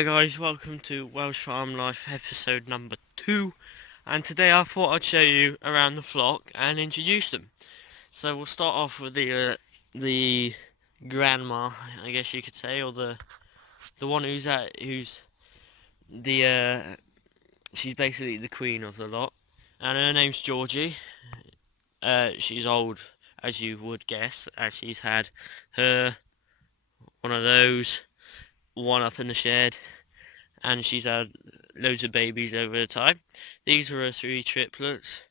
Hi guys, welcome to Welsh Farm Life episode number 2, and today I thought I'd show you around the flock and introduce them. So we'll start off with the grandma, I guess you could say, or the one who's the she's basically the queen of the lot, and her name's Georgie. She's old, as you would guess, as she's had her one of those, one up in the shed, and she's had loads of babies over the time. These are her 3 triplets.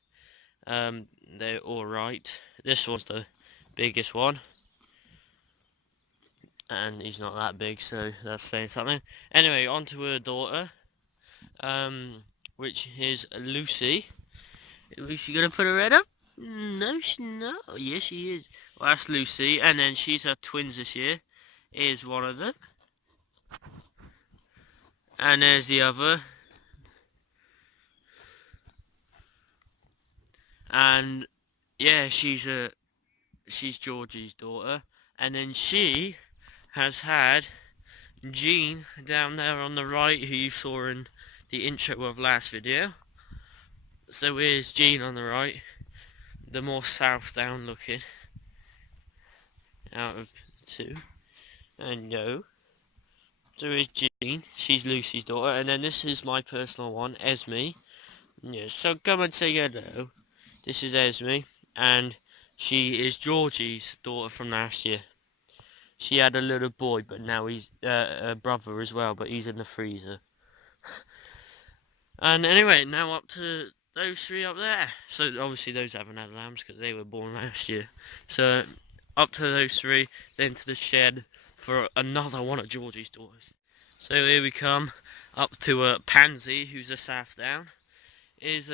They're alright. This one's the biggest one, and he's not that big, so that's saying something. Anyway, on to her daughter, which is Lucy. Is she gonna put her head up? No, she's not. Yes, she is. Well, that's Lucy, and then she's had twins this year. Here's one of them, and there's the other. And yeah, she's Georgie's daughter, and then she has had Jean down there on the right, who you saw in the intro of last video. So here's Jean on the right, the more south down looking out of the 2, and no. So here's Jean, she's Lucy's daughter, and then this is my personal one, Esme. Yes, so come and say hello. This is Esme, and she is Georgie's daughter from last year. She had a little boy, but now he's a brother as well, but he's in the freezer. And anyway, now up to those 3 up there. So obviously those haven't had lambs because they were born last year. So up to those 3, then to the shed for another one of Georgie's daughters. So here we come up to Pansy, who's a South Down. Here's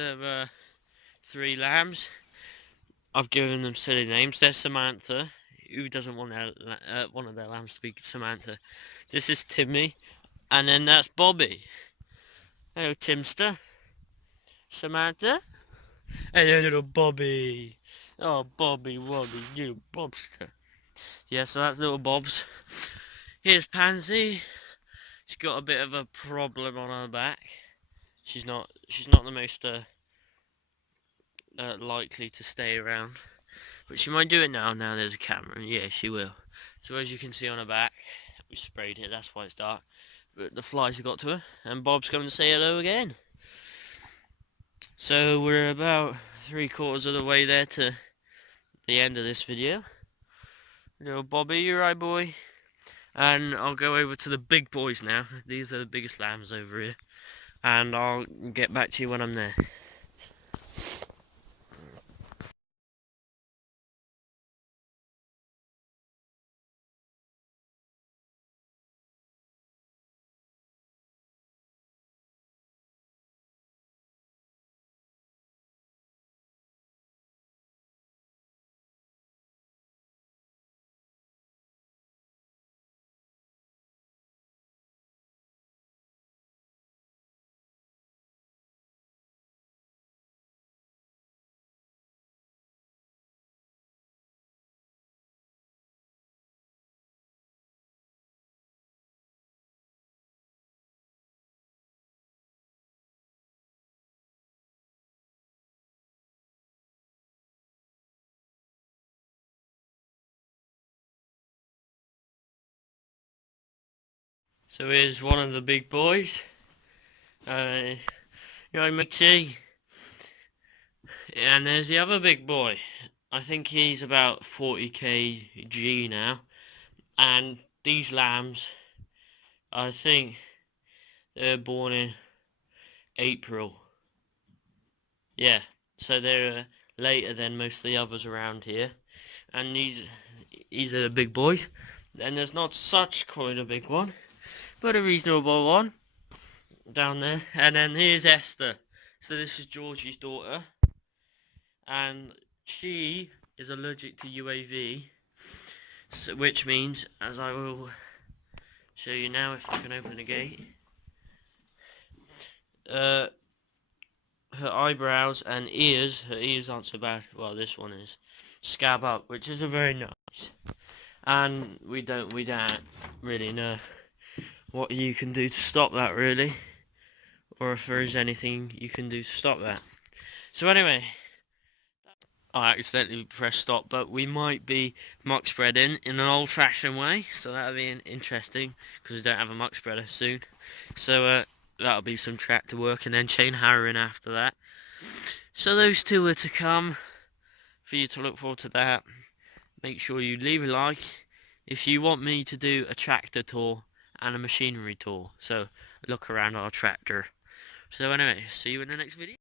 3 lambs. I've given them silly names. There's Samantha. Who doesn't want one of their lambs to be Samantha? This is Timmy, and then that's Bobby. Hello, Timster. Samantha. Hello, little Bobby. Oh, Bobby, you Bobster. Yeah, so that's little Bob's. Here's Pansy. She's got a bit of a problem on her back. She's not the most likely to stay around. But she might do it now there's a camera. Yeah, she will. So as you can see on her back, we sprayed it, that's why it's dark. But the flies have got to her, and Bob's coming to say hello again. So we're about 3/4 of the way there to the end of this video. Little Bobby, you right, boy? And I'll go over to the big boys now. These are the biggest lambs over here. And I'll get back to you when I'm there. So here's one of the big boys. You know, McT. And there's the other big boy. I think he's about 40 kg now. And these lambs, I think they're born in April. Yeah, so they're later than most of the others around here. And these are the big boys. And there's not such quite a big one, but a reasonable one down there. And then here's Esther. So this is Georgie's daughter, and she is allergic to UAV, so, which means, as I will show you now if I can open the gate, her eyebrows and ears, her ears aren't so bad, well this one is, scab up, which is a very nice. And we don't really know what you can do to stop that, really, or if there is anything you can do to stop that. So anyway, I accidentally pressed stop, but we might be muck spreading in an old-fashioned way, so that'll be interesting, because we don't have a muck spreader soon. So that'll be some tractor work, and then chain harrowing after that. So those two are to come, for you to look forward to that. Make sure you leave a like if you want me to do a tractor tour and a machinery tour, so look around our tractor. So anyway, see you in the next video.